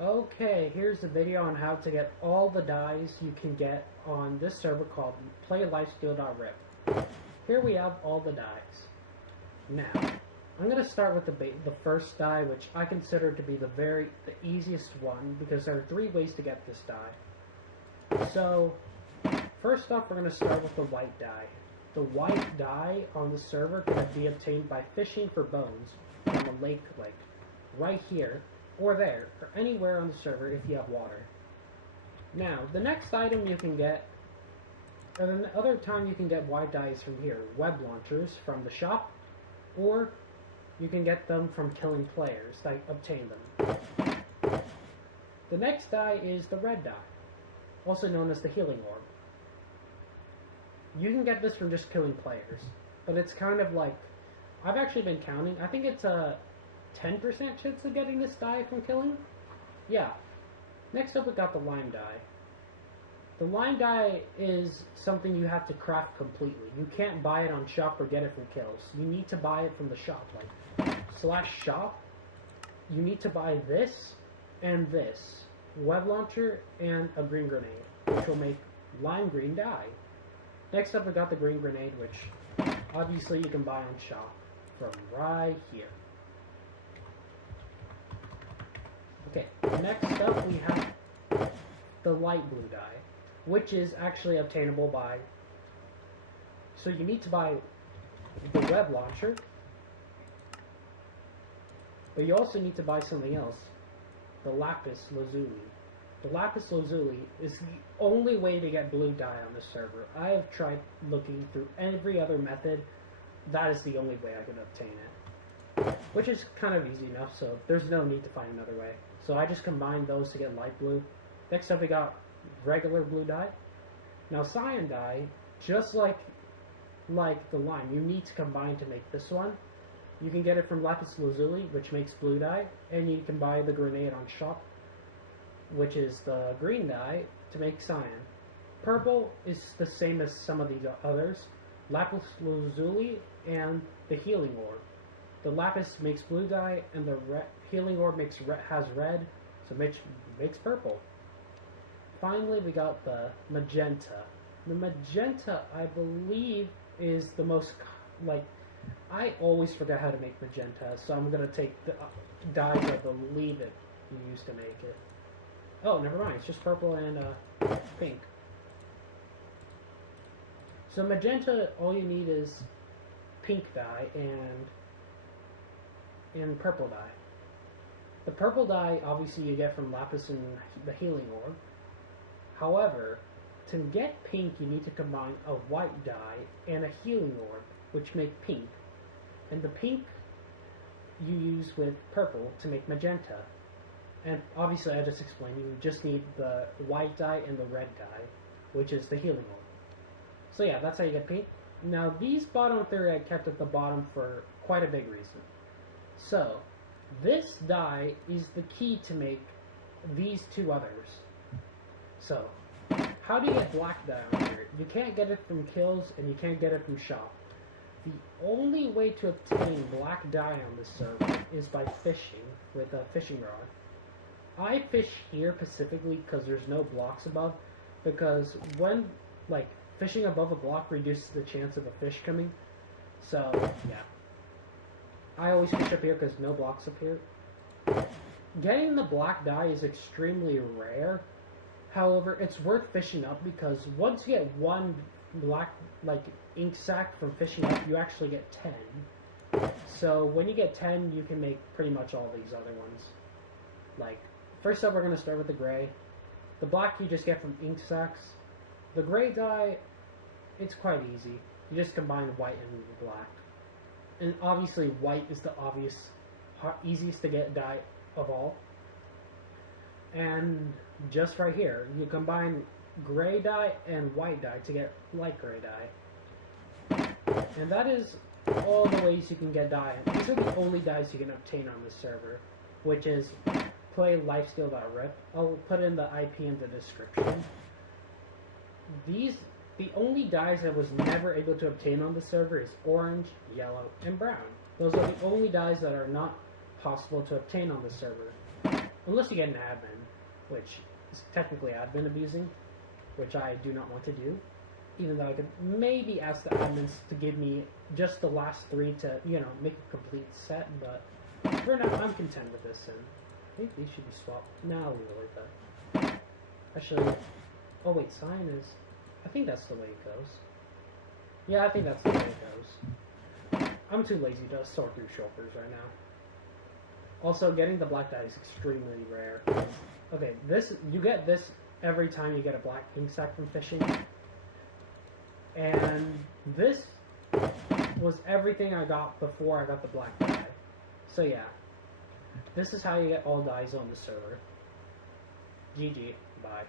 Okay, here's a video on how to get all the dyes you can get on this server called Play.lifesteal.rip. Here we have all the dyes. Now, I'm going to start with the first dye, which I consider to be the easiest one, because there are 3 ways to get this dye. So, first off, we're going to start with the white dye. The white dye on the server can be obtained by fishing for bones from a lake, like right here, or there, or anywhere on the server if you have water. Now, the next item you can get, or the other time you can get white dye is from here, web launchers from the shop, or you can get them from killing players that obtain them. The next dye is the red dye, also known as the healing orb. You can get this from just killing players, but it's kind of like, I've actually been counting, I think it's a 10% chance of getting this dye from killing? Yeah. Next up we got the lime dye. The lime dye is something you have to craft completely. You can't buy it on shop or get it from kills. You need to buy it from the shop, like /shop. You need to buy this and this. Web launcher and a green grenade, which will make lime green dye. Next up we got the green grenade, which obviously you can buy on shop from right here. Okay, next up we have the light blue dye, which is actually obtainable by, so you need to buy the web launcher, but you also need to buy something else, the lapis lazuli. The lapis lazuli is the only way to get blue dye on the server. I have tried looking through every other method. That is the only way I could obtain it, which is kind of easy enough, so there's no need to find another way. So I just combined those to get light blue. Next up we got regular blue dye. Now cyan dye, just like the lime, you need to combine to make this one. You can get it from lapis lazuli, which makes blue dye, and you can buy the grenade on shop, which is the green dye, to make cyan. Purple is the same as some of these others, lapis lazuli and the healing orb. The lapis makes blue dye, and the healing orb has red, so makes purple. Finally, we got the magenta. The magenta, I believe, is the most, I always forget how to make magenta, so I'm going to take the dyes I believe it you used to make it. Oh, never mind, it's just purple and pink. So magenta, all you need is pink dye and purple dye. The purple dye, obviously, you get from lapis and the healing orb. However, to get pink, you need to combine a white dye and a healing orb, which make pink. And the pink you use with purple to make magenta. And obviously, I just explained, you just need the white dye and the red dye, which is the healing orb. So yeah, that's how you get pink. Now, these bottom 3 I kept at the bottom for quite a big reason. So, this dye is the key to make these 2 others. So, how do you get black dye on here? You can't get it from kills, and you can't get it from shop. The only way to obtain black dye on this server is by fishing with a fishing rod. I fish here specifically because there's no blocks above, because when, fishing above a block reduces the chance of a fish coming. So, yeah. I always fish up here because no blocks up here. Getting the black dye is extremely rare. However, it's worth fishing up because once you get 1 black, ink sac from fishing up, you actually get 10. So when you get 10, you can make pretty much all these other ones. First up, we're going to start with the gray. The black you just get from ink sacs. The gray dye, it's quite easy. You just combine white and black. And obviously, white is the easiest to get dye of all. And just right here, you combine gray dye and white dye to get light gray dye. And that is all the ways you can get dye. These are the only dyes you can obtain on this server, which is Play.lifesteal.rip. I'll put in the IP in the description. The only dyes I was never able to obtain on the server is orange, yellow, and brown. Those are the only dyes that are not possible to obtain on the server. unless you get an admin, which is technically admin abusing, which I do not want to do. Even though I could maybe ask the admins to give me just the last 3 to, you know, make a complete set, but for now, I'm content with this, and I think these should be swapped. No, I'll leave it like that. Actually, oh wait, Cyan is, I think that's the way it goes. Yeah, I think that's the way it goes. I'm too lazy to sort through shulkers right now. Also, getting the black dye is extremely rare. Okay, you get this every time you get a black ink sac from fishing. And this was everything I got before I got the black dye. So yeah, this is how you get all dyes on the server. GG, bye.